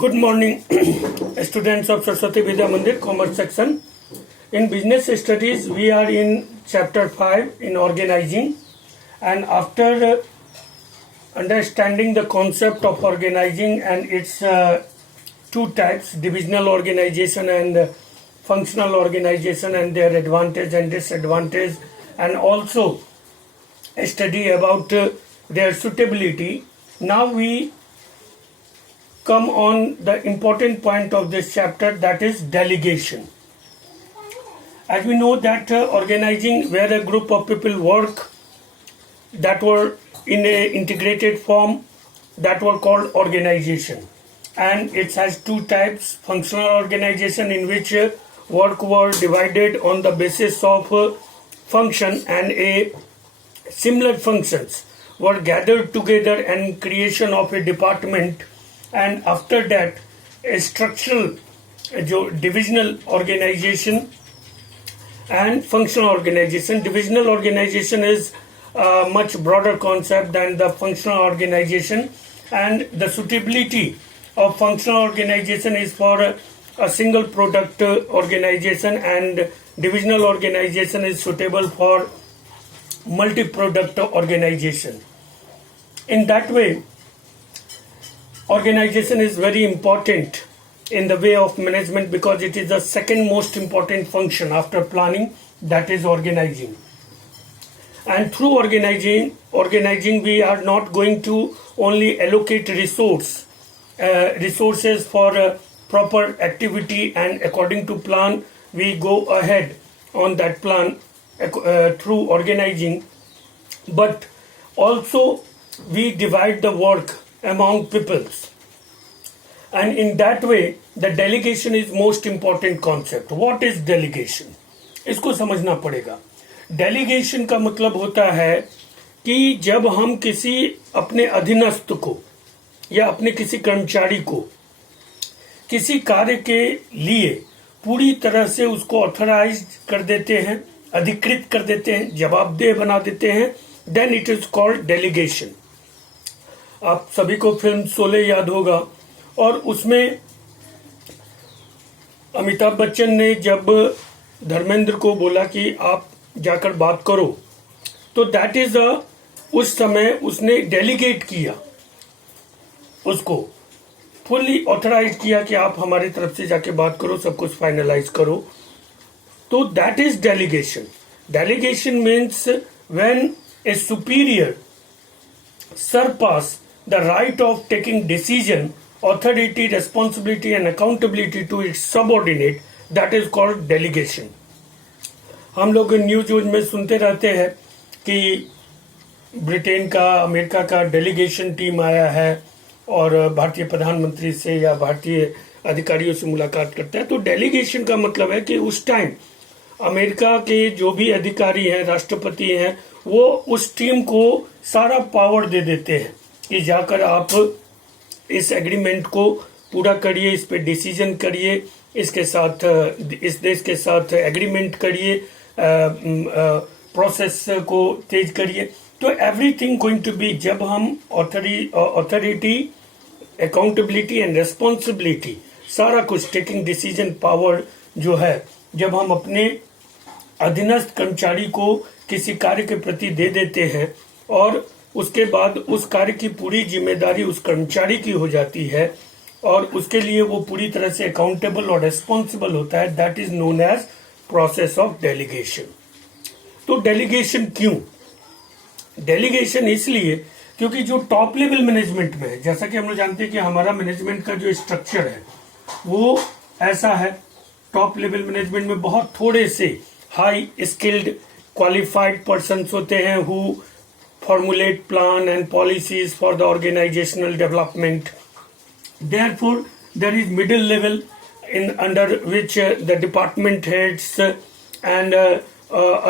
Good morning, students of Saraswati Vidya Mandir, Commerce section. In business studies, we are in chapter 5 in organizing, and after understanding the concept of organizing and its two types, divisional organization and functional organization, and their advantage and disadvantage, and also a study about their suitability. Now we come on the important point of this chapter, that is delegation. As we know that organizing, where a group of people work that were in a integrated form, that were called organization, and it has two types: functional organization, in which work were divided on the basis of function, and a similar functions were gathered together and creation of a department. And after that, a structural divisional organization and functional organization. Divisional organization is a much broader concept than the functional organization, and the suitability of functional organization is for a single product organization, and divisional organization is suitable for multi-product organization. In that way, organization is very important in the way of management, because it is the second most important function after planning, that is organizing. And through organizing we are not going to only allocate resources for proper activity, and according to plan we go ahead on that plan through organizing, but also we divide the work among peoples, and in that way the delegation is most important concept. What is delegation? इसको समझना पड़ेगा. Delegation का मतलब होता है कि जब हम किसी अपने अधीनस्थ को या अपने किसी कर्मचारी को किसी कार्य के लिए पूरी तरह से उसको ऑथराइज कर देते हैं, अधिकृत कर देते हैं, जवाबदेह बना देते हैं, then it is called delegation. आप सभी को फिल्म शोले याद होगा, और उसमें अमिताभ बच्चन ने जब धर्मेंद्र को बोला कि आप जाकर बात करो, तो दैट इज उस समय उसने डेलीगेट किया, उसको फुल्ली ऑथराइज किया कि आप हमारी तरफ से जाके बात करो, सब कुछ फाइनलाइज करो. तो that is delegation. Delegation means when A superior surpass the right of taking decision, authority, responsibility and accountability to its subordinate, that is called delegation. हम लोग न्यूज में सुनते रहते हैं कि ब्रिटेन का, अमेरिका का डेलीगेशन टीम आया है और भारतीय प्रधानमंत्री से या भारतीय अधिकारियों से मुलाकात करता है. तो डेलीगेशन का मतलब है कि उस टाइम अमेरिका के जो भी अधिकारी हैं, राष्ट्रपति हैं, वो उस टीम को सारा पावर दे देते हैं कि जाकर आप इस एग्रीमेंट को पूरा करिए, इस पे डिसीजन करिए, इसके साथ, इस देश के साथ एग्रीमेंट करिए, प्रोसेस को तेज करिए. तो एवरीथिंग गोइंग टू बी, जब हम ऑथोरिटी, अकाउंटेबिलिटी एंड रेस्पॉन्सिबिलिटी, सारा कुछ, टेकिंग डिसीजन पावर जो है, जब हम अपने अधीनस्थ कर्मचारी को किसी कार्य के प्रति दे देते हैं और उसके बाद उस कार्य की पूरी जिम्मेदारी उस कर्मचारी की हो जाती है और उसके लिए वो पूरी तरह से अकाउंटेबल और रेस्पॉन्सिबल होता है, that is known as process of delegation. तो डेलीगेशन क्यों? डेलीगेशन इसलिए क्योंकि जो टॉप लेवल मैनेजमेंट में है, जैसा कि हम लोग जानते हैं कि हमारा मैनेजमेंट का जो स्ट्रक्चर है वो ऐसा है, टॉप लेवल मैनेजमेंट में बहुत थोड़े से हाई स्किल्ड क्वालिफाइड पर्सन्स होते हैं who formulate plan and policies for the organizational development. Therefore, there is middle level in under which the department heads and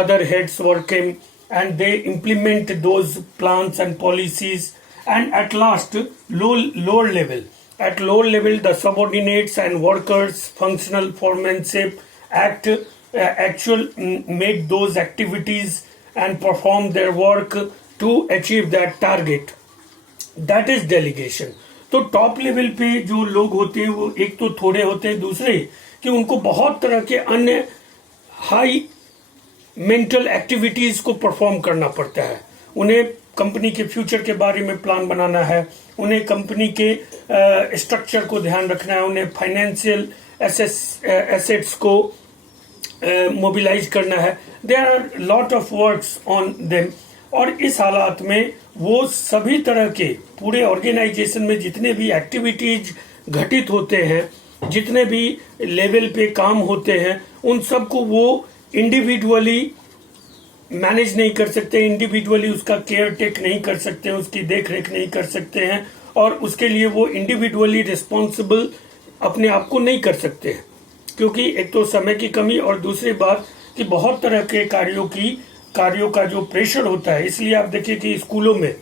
other heads working, and they implement those plans and policies. And at last, lower level. At lower level, the subordinates and workers, functional foremanship, make those activities and perform their work to achieve that target. That is delegation. तो top level पे जो लोग होते हैं वो एक तो थोड़े होते हैं, दूसरे कि उनको बहुत तरह के अन्य हाई मेंटल एक्टिविटीज को परफॉर्म करना पड़ता है। उन्हें कंपनी के फ्यूचर के बारे में प्लान बनाना है, उन्हें कंपनी के स्ट्रक्चर को ध्यान रखना है, उन्हें फाइनेंशियल एसेट्स को मोबिलाइज करना है। There are lot of works on them. और इस हालात में वो सभी तरह के पूरे ऑर्गेनाइजेशन में जितने भी एक्टिविटीज घटित होते हैं, जितने भी लेवल पे काम होते हैं, उन सबको वो इंडिविजुअली मैनेज नहीं कर सकते, इंडिविजुअली उसका केयर टेक नहीं कर सकते, उसकी देख रेख नहीं कर सकते हैं, और उसके लिए वो इंडिविजुअली रिस्पॉन्सिबल अपने आप को नहीं कर सकते हैं, क्योंकि एक तो समय की कमी और दूसरी बात कि बहुत तरह के कार्यों का जो प्रेशर होता है। इसलिए आप देखिए कि स्कूलों में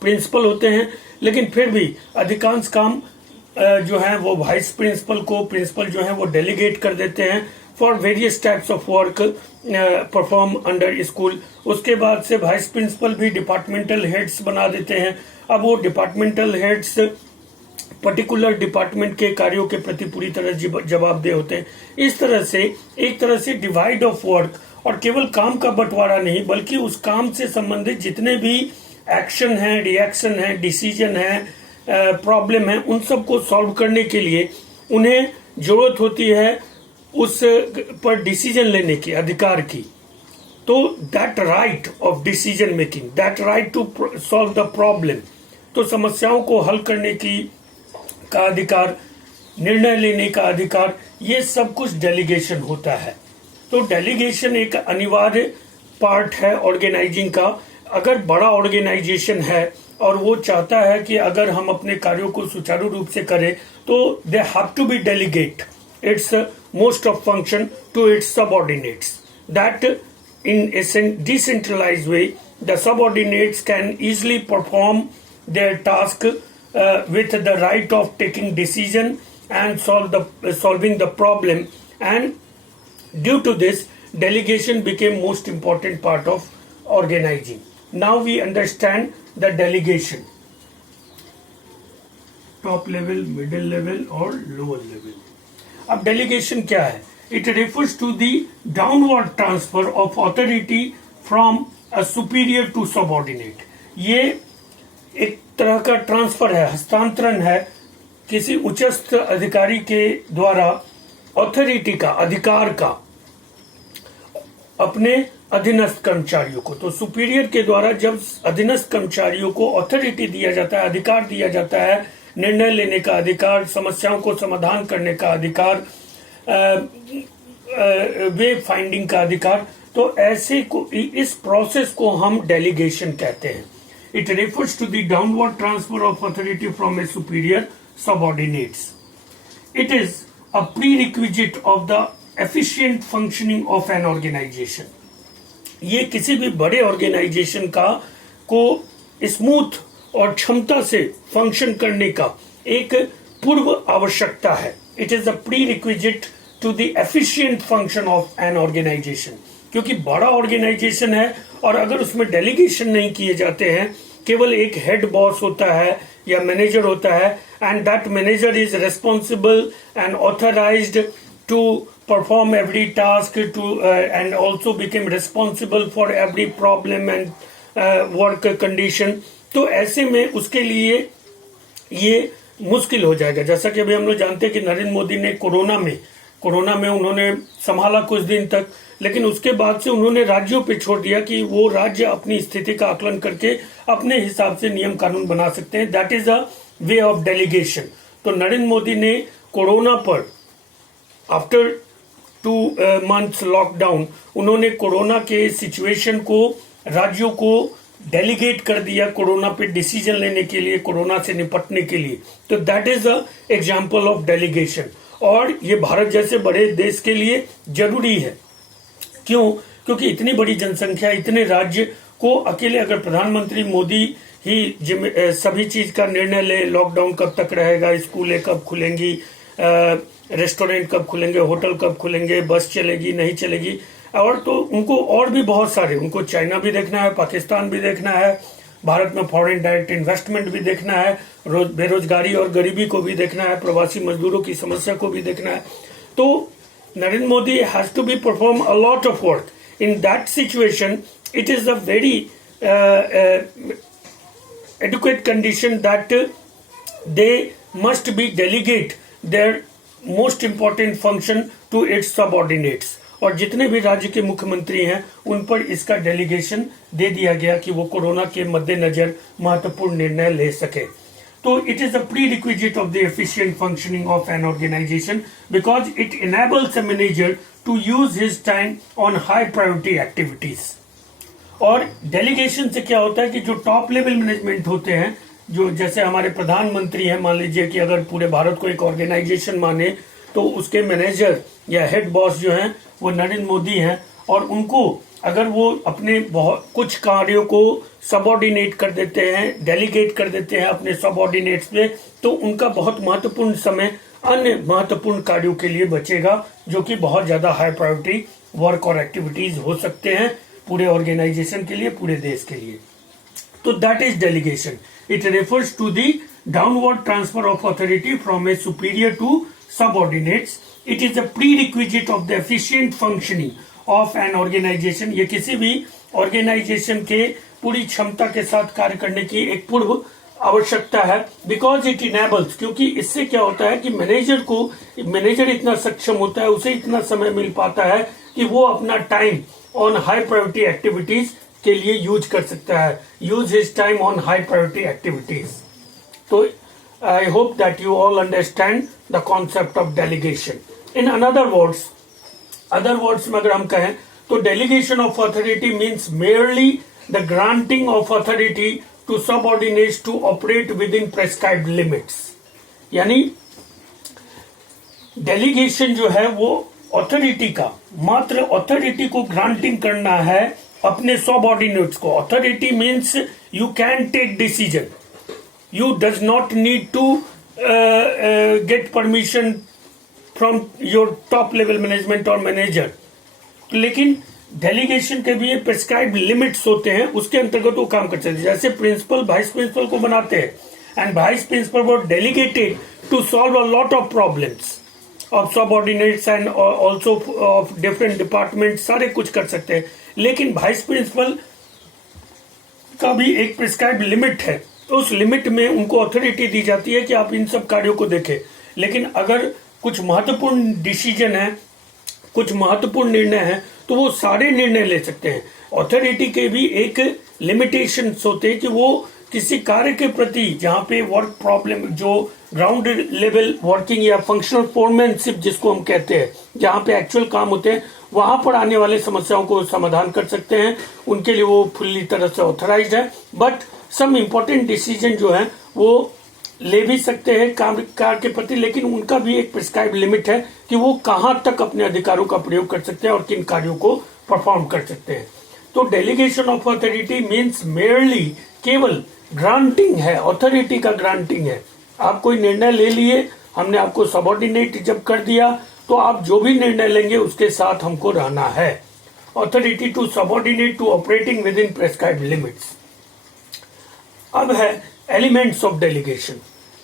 प्रिंसिपल होते हैं, लेकिन फिर भी अधिकांश काम जो है वो वाइस प्रिंसिपल जो है वो डेलीगेट कर देते हैं for various types of work perform under school. उसके बाद से वाइस प्रिंसिपल भी डिपार्टमेंटल हेड्स बना देते हैं। अब वो डिपार्टमेंटल हेड्स पर्टिकुलर डिपार्टमेंट के कार्यों के प्रति पूरी तरह जवाबदेह होते हैं। इस तरह से एक तरह से डिवाइड ऑफ वर्क, और केवल काम का बंटवारा नहीं बल्कि उस काम से संबंधित जितने भी एक्शन है, रिएक्शन है, डिसीजन है, प्रॉब्लम है, उन सबको सॉल्व करने के लिए उन्हें जरूरत होती है उस पर डिसीजन लेने की, अधिकार की। तो that right of decision making, that right to solve the problem, तो समस्याओं को हल करने का अधिकार, निर्णय लेने का अधिकार, ये सब कुछ डेलीगेशन होता है। तो डेलीगेशन एक अनिवार्य पार्ट है ऑर्गेनाइजिंग का। अगर बड़ा ऑर्गेनाइजेशन है और वो चाहता है कि अगर हम अपने कार्यों को सुचारू रूप से करें, तो they have to be delegate its most of function to its subordinates, that in a decentralized way the subordinates can easily perform their task with the right of taking decision and solving the problem, and due to this delegation became most important part of organizing. Now we understand the delegation, top level, middle level और lower level. अब delegation क्या है? It refers to the downward transfer of authority from a superior to subordinate. ये एक तरह का transfer है, हस्तांतरण है किसी उच्चस्थ अधिकारी के द्वारा अथॉरिटी का, अधिकार का, अपने अधीनस्थ कर्मचारियों को। तो सुपीरियर के द्वारा जब अधीनस्थ कर्मचारियों को अथॉरिटी दिया जाता है, अधिकार दिया जाता है, निर्णय लेने का अधिकार, समस्याओं को समाधान करने का अधिकार, वे फाइंडिंग का अधिकार, तो ऐसे को इस प्रोसेस को हम डेलीगेशन कहते हैं। It refers to the downward transfer of authority from a superior subordinates. It is a prerequisite of the efficient functioning of an organisation. ये किसी भी बड़े ऑर्गेनाइजेशन को स्मूथ और क्षमता से फंक्शन करने का एक पूर्व आवश्यकता है। It is the prerequisite to the efficient function of an organisation, क्योंकि बड़ा ऑर्गेनाइजेशन है और अगर उसमें डेलीगेशन नहीं किए जाते हैं, केवल एक हेड बॉस होता है या मैनेजर होता है, and that manager is responsible and authorised to perform every task and also became responsible for every problem and work condition, तो ऐसे में उसके लिए ये मुश्किल हो जाएगा। जैसा कि अभी हम लोग जानते हैं कि नरेंद्र मोदी ने कोरोना में उन्होंने संभाला कुछ दिन तक, लेकिन उसके बाद से उन्होंने राज्यों पे छोड़ दिया कि वो राज्य अपनी स्थिति का आकलन करके अपने हिसाब से नियम कानून बना सकते हैं। That is a way of delegation. तो नरेंद्र मोदी ने कोरोना पर आफ्टर 2 months लॉकडाउन, उन्होंने कोरोना के सिचुएशन को राज्यों को डेलीगेट कर दिया कोरोना पे डिसीजन लेने के लिए, कोरोना से निपटने के लिए। तो that is a example of delegation, और ये भारत जैसे बड़े देश के लिए जरूरी है। क्यों? क्योंकि इतनी बड़ी जनसंख्या, इतने राज्य को अकेले अगर प्रधानमंत्री मोदी ही सभी चीज का निर्णय ले, लॉकडाउन कब तक रहेगा, स्कूलें कब खुलेंगी, रेस्टोरेंट कब खुलेंगे, होटल कब खुलेंगे, बस चलेगी नहीं चलेगी, और तो उनको और भी बहुत सारे, उनको चाइना भी देखना है, पाकिस्तान भी देखना है, भारत में फॉरेन डायरेक्ट इन्वेस्टमेंट भी देखना है, बेरोजगारी और गरीबी को भी देखना है, प्रवासी मजदूरों की समस्या को भी देखना है. तो Narendra Modi has to be perform a lot of work. In that situation, it is a very adequate condition that they must be delegate their most important function to its subordinates. और जितने भी राज्य के मुख्यमंत्री हैं उन पर इसका डेलीगेशन दे दिया गया कि वो कोरोना के मद्देनजर महत्वपूर्ण निर्णय ले सके. So it is a prerequisite of the efficient functioning of an organization because it enables a manager to use his time on high priority activities. और डेलीगेशन से क्या होता है कि जो टॉप लेवल मैनेजमेंट होते हैं, जो जैसे हमारे प्रधानमंत्री हैं, मान लीजिए कि अगर पूरे भारत को एक ऑर्गेनाइजेशन माने तो उसके मैनेजर या हेड बॉस जो हैं वो नरेंद्र मोदी हैं, और उनको अगर वो अपने बहुत कुछ कार्यों को सबऑर्डिनेट कर देते हैं, डेलीगेट कर देते हैं अपने सबऑर्डिनेट्स पे, तो उनका बहुत महत्वपूर्ण समय अन्य महत्वपूर्ण कार्यों के लिए बचेगा, जो कि बहुत ज्यादा हाई प्रायोरिटी वर्क और एक्टिविटीज हो सकते हैं पूरे ऑर्गेनाइजेशन के लिए, पूरे देश के लिए. तो that is delegation. It refers to the downward transfer of authority from a superior to subordinates. It is a prerequisite of the efficient functioning of an organisation. ये किसी भी ऑर्गेनाइजेशन के पूरी क्षमता के साथ कार्य करने की एक पूर्व आवश्यकता है. बिकॉज इट इनेबल्स, क्योंकि इससे क्या होता है कि मैनेजर इतना सक्षम होता है, उसे इतना समय मिल पाता है कि वो अपना time on high priority activities के लिए यूज कर सकता है. Use his time on high priority activities. तो I hope that you all understand the concept of delegation. In other words में अगर हम कहें तो delegation of authority means merely the granting of authority to subordinates to operate within prescribed limits. यानी delegation जो है वो authority का, मात्र अथॉरिटी को ग्रांटिंग करना है अपने सबऑर्डिनेट्स को. Authority means you can take decision, you does not need to get permission from your top level management और मैनेजर. लेकिन डेलीगेशन के भी प्रिस्क्राइब्ड लिमिट्स होते हैं, उसके अंतर्गत वो काम कर सकते हैं. जैसे प्रिंसिपल वाइस प्रिंसिपल को बनाते हैं, एंड वाइस प्रिंसिपल वो delegated to solve a lot of problems of subordinates and also of different department, सारे कुछ कर सकते हैं. लेकिन वाइस प्रिंसिपल का भी एक प्रिस्क्राइब्ड लिमिट है, तो उस लिमिट में उनको अथॉरिटी दी जाती है कि आप इन सब कार्यों को देखें. लेकिन अगर कुछ महत्वपूर्ण डिसीजन है, कुछ महत्वपूर्ण निर्णय है, तो वो सारे निर्णय ले सकते हैं. अथॉरिटी के भी एक लिमिटेशंस होते हैं कि वो किसी कार्य के प्रति जहां पे वर्क प्रॉब्लम, जो ग्राउंड लेवल वर्किंग या फंक्शनल फोरमैनशिप जिसको हम कहते हैं, जहां पे एक्चुअल काम होते हैं, वहां पर आने वाले समस्याओं को समाधान कर सकते हैं. उनके लिए वो फुल्ली तरह से ऑथराइज्ड है. बट सम इम्पोर्टेंट डिसीजन जो है वो ले भी सकते हैं कार्य के प्रति, लेकिन उनका भी एक प्रिस्क्राइब लिमिट है कि वो कहां तक अपने अधिकारों का प्रयोग कर सकते हैं और किन कार्यों को परफॉर्म कर सकते हैं. तो delegation of authority means merely, केवल ग्रांटिंग है, अथॉरिटी का ग्रांटिंग है. आप कोई निर्णय ले लिए, हमने आपको सबऑर्डिनेट जब कर दिया, तो आप जो भी निर्णय लेंगे उसके साथ हमको रहना है. Authority to subordinate to operating within prescribed limits. अब है एलिमेंट्स ऑफ डेलीगेशन.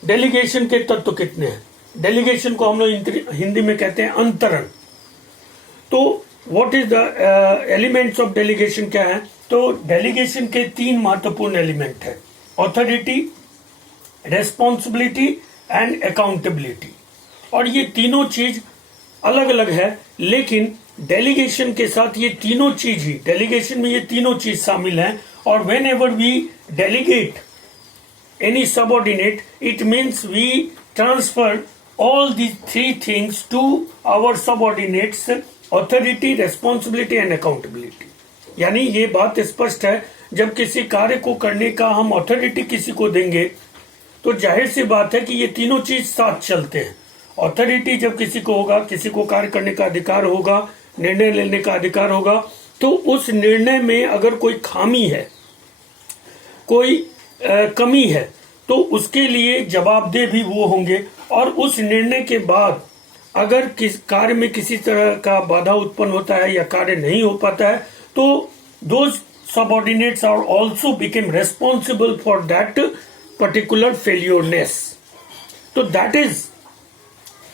डेलीगेशन के तत्व कितने हैं? डेलीगेशन को हम लोग हिंदी में कहते हैं अंतरण. तो what is the elements of delegation क्या है? तो डेलीगेशन के 3 महत्वपूर्ण एलिमेंट है: अथॉरिटी, रेस्पॉन्सिबिलिटी एंड अकाउंटेबिलिटी. और ये तीनों चीज अलग अलग है, लेकिन डेलीगेशन के साथ ये तीनों चीज ही, डेलीगेशन में ये तीनों चीज शामिल हैं. और whenever we delegate any subordinate, it means we transfer all these 3 things to our subordinates: authority, responsibility and accountability. यानी ये बात स्पष्ट है, जब किसी कार्य को करने का हम अथॉरिटी किसी को देंगे तो जाहिर सी बात है कि ये तीनों चीज साथ चलते हैं. अथॉरिटी जब किसी को होगा, किसी को कार्य करने का अधिकार होगा, निर्णय लेने का अधिकार होगा, तो उस निर्णय में अगर कोई खामी है, कोई कमी है, तो उसके लिए जवाबदेह भी वो होंगे. और उस निर्णय के बाद अगर किस कार्य में किसी तरह का बाधा उत्पन्न होता है या कार्य नहीं हो पाता है, तो those subordinates are also became responsible for that particular failureness. So that is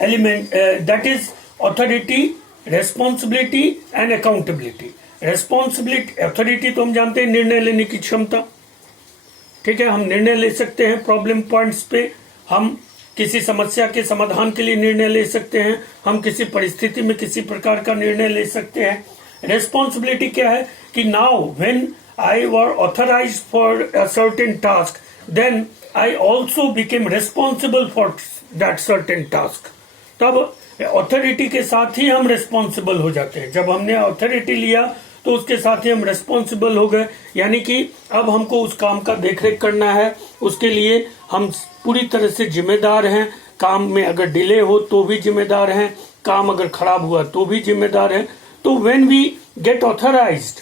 element, that is authority, responsibility and accountability. Responsibility, authority तो हम जानते हैं निर्णय लेने की क्षमता, ठीक है, हम निर्णय ले सकते हैं प्रॉब्लम पॉइंट्स पे, हम किसी समस्या के समाधान के लिए निर्णय ले सकते हैं, हम किसी परिस्थिति में किसी प्रकार का निर्णय ले सकते हैं. रेस्पॉन्सिबिलिटी क्या है कि now when I were authorised for a certain task, then I also became responsible for that certain task. तब ऑथोरिटी के साथ ही हम रेस्पॉन्सिबल हो जाते हैं. जब हमने ऑथोरिटी लिया तो उसके साथ ही हम रेस्पॉन्सिबल हो गए, यानी कि अब हमको उस काम का देखरेख करना है, उसके लिए हम पूरी तरह से जिम्मेदार हैं. काम में अगर डिले हो तो भी जिम्मेदार हैं, काम अगर खराब हुआ तो भी जिम्मेदार हैं. तो when we get authorised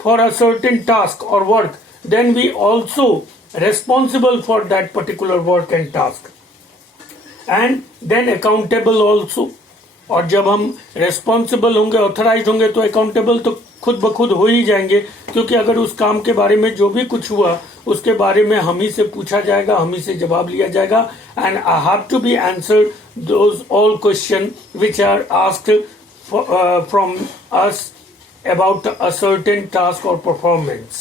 for a certain task और work, then we also responsible for that particular work and task and then accountable also. और जब हम रेस्पॉन्सिबल होंगे, ऑथराइज होंगे, तो अकाउंटेबल तो खुद ब खुद हो ही जाएंगे, क्योंकि अगर उस काम के बारे में जो भी कुछ हुआ उसके बारे में हम ही से पूछा जाएगा, हम ही से जवाब लिया जाएगा. And I have to be answer those all question which are asked from us about a certain task or performance.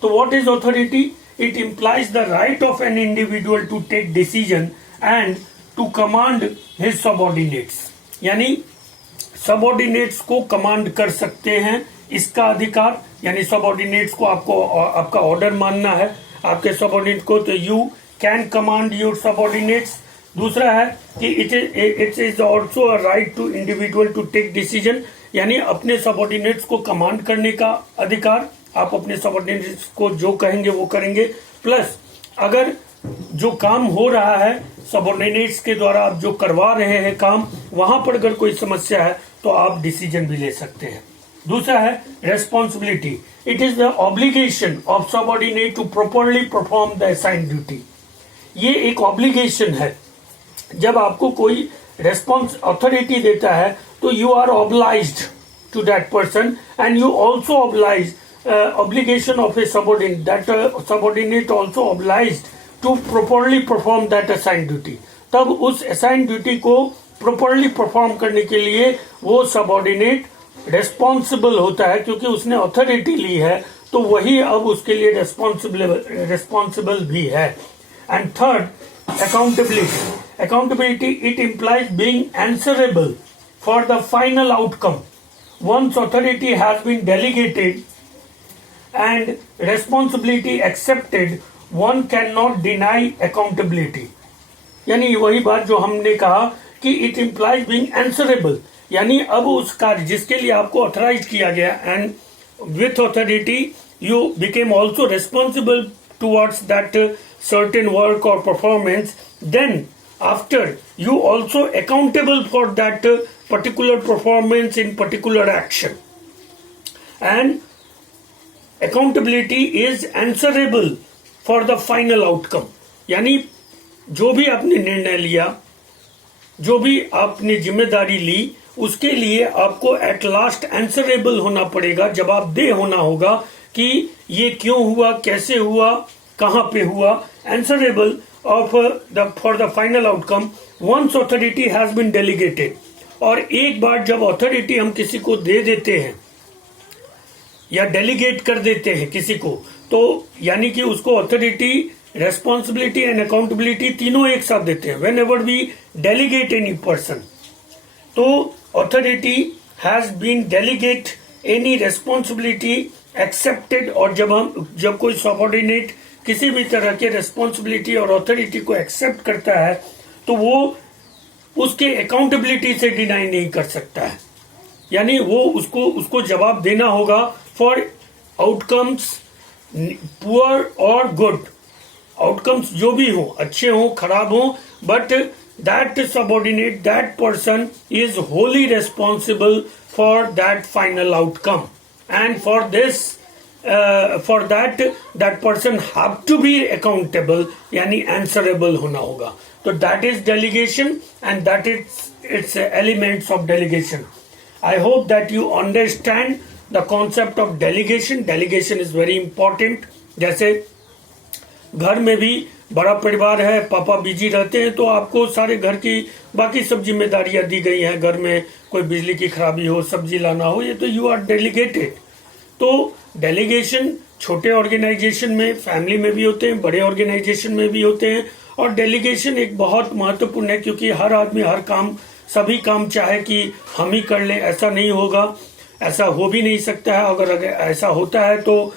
So what is authority? It implies the right of an individual to take decision and to command his subordinates. यानी subordinates को command कर सकते हैं, इसका अधिकार. यानी subordinates को आपको आपका ऑर्डर मानना है आपके सबऑर्डिनेट को, तो you can command your subordinates. दूसरा है कि it is also a right to individual to take decision, यानी अपने सबऑर्डिनेट्स को कमांड करने का अधिकार. आप अपने सबऑर्डिनेट्स को जो कहेंगे वो करेंगे. प्लस अगर जो काम हो रहा है सबऑर्डिनेट्स के द्वारा, आप जो करवा रहे हैं काम, वहां पर अगर कोई समस्या है तो आप डिसीजन भी ले सकते हैं. दूसरा है responsibility. It is the obligation of subordinate to properly perform the assigned duty. ये एक ऑब्लिगेशन है. जब आपको कोई ऑथोरिटी देता है तो you are obliged to that person and you also oblige obligation of a subordinate, that subordinate also obliged to properly perform that assigned duty. तब उस assigned duty को properly perform करने के लिए वो subordinate responsible होता है, क्योंकि उसने authority ली है तो वही अब उसके लिए responsible भी है. And third, accountability. Accountability, it implies being answerable for the final outcome. Once authority has been delegated and responsibility accepted, one cannot deny accountability. यानी वही बात जो हमने कहा कि it implies being answerable, यानी अब उस कार्य जिसके लिए आपको ऑथराइज किया गया and with authority you became also responsible towards that certain work or performance, then after you also accountable for that particular performance in particular action. And accountability is answerable for the final outcome. यानी जो भी आपने निर्णय लिया, जो भी आपने जिम्मेदारी ली, उसके लिए आपको एट लास्ट आंसरेबल होना पड़ेगा, जवाबदेह होना होगा कि ये क्यों हुआ, कैसे हुआ, कहां पे हुआ. Answerable of for the final outcome once authority has been delegated. और एक बार जब ऑथोरिटी हम किसी को दे देते हैं या डेलीगेट कर देते हैं किसी को, तो यानी कि उसको ऑथोरिटी, रेस्पॉन्सिबिलिटी एंड अकाउंटेबिलिटी तीनों एक साथ देते हैं. Whenever we delegate any person, तो authority has been delegate any responsibility accepted. और जब कोई सबऑर्डिनेट किसी भी तरह के रेस्पॉन्सिबिलिटी और ऑथोरिटी को एक्सेप्ट करता है तो वो उसके अकाउंटेबिलिटी से डिनाई नहीं कर सकता है. यानी वो उसको जवाब देना होगा फॉर आउटकम्स पुअर और गुड. आउटकम्स जो भी हो, अच्छे हो, खराब हो, but that subordinate, that person is wholly responsible for that final outcome. And for this for that person have to be accountable, यानी आंसरेबल होना होगा. तो that is delegation and that is its elements of delegation. I hope that you understand the concept of delegation. Delegation is very important. जैसे घर में भी बड़ा परिवार है, पापा बिजी रहते हैं, तो आपको सारे घर की बाकी सब जिम्मेदारियां दी गई हैं. घर में कोई बिजली की खराबी हो, सब्जी लाना हो, ये तो यू आर डेलीगेटेड. तो डेलीगेशन छोटे ऑर्गेनाइजेशन में, फैमिली में भी होते हैं, बड़े ऑर्गेनाइजेशन में भी होते हैं. और डेलीगेशन एक बहुत महत्वपूर्ण है, क्योंकि हर आदमी हर काम, सभी काम चाहे कि हम ही कर लें, ऐसा नहीं होगा. ऐसा हो भी नहीं सकता है. अगर ऐसा होता है तो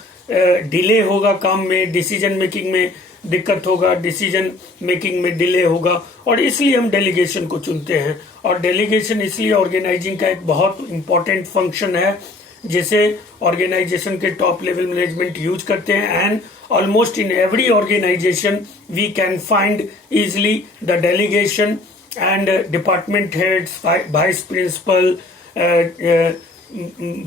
डिले होगा काम में, डिसीजन मेकिंग में दिक्कत होगा, डिसीजन मेकिंग में डिले होगा. और इसलिए हम डेलीगेशन को चुनते हैं. और डेलीगेशन इसलिए ऑर्गेनाइजिंग का एक बहुत इंपॉर्टेंट फंक्शन है, जिसे ऑर्गेनाइजेशन के टॉप लेवल मैनेजमेंट यूज करते हैं. And almost in every organisation we can find easily the delegation. And department heads, vice principal,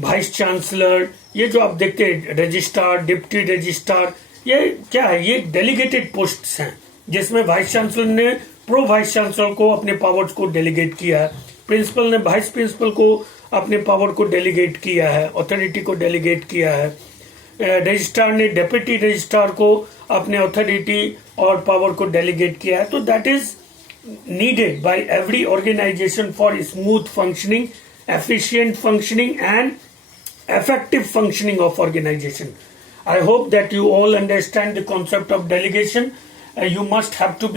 vice chancellor, ये जो आप देखते हैं, रजिस्ट्रार, डिप्टी रजिस्ट्रार, ये क्या है? ये डेलीगेटेड पोस्ट्स हैं, जिसमें वाइस चांसलर ने प्रो वाइस चांसलर को अपने पावर्स को डेलीगेट किया है, प्रिंसिपल ने वाइस प्रिंसिपल को अपने पावर को डेलीगेट किया है, अथॉरिटी को डेलीगेट किया है, रजिस्ट्रार ने डेप्यूटी रजिस्ट्रार को अपने अथॉरिटी और पावर को डेलीगेट किया है. तो that is needed by every organization for smooth functioning, efficient functioning and effective functioning of organization. I hope that you all understand the concept of delegation. You must have to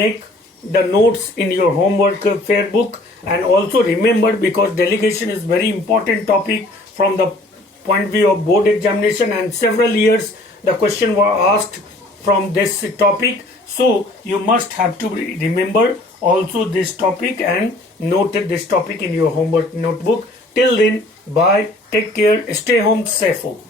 make the notes in your homework fair book, and also remember, because delegation is very important topic from the point of view of board examination, and several years the question were asked from this topic. So you must have to remember also this topic and note this topic in your homework notebook. Till then, bye, take care, stay home, safe home.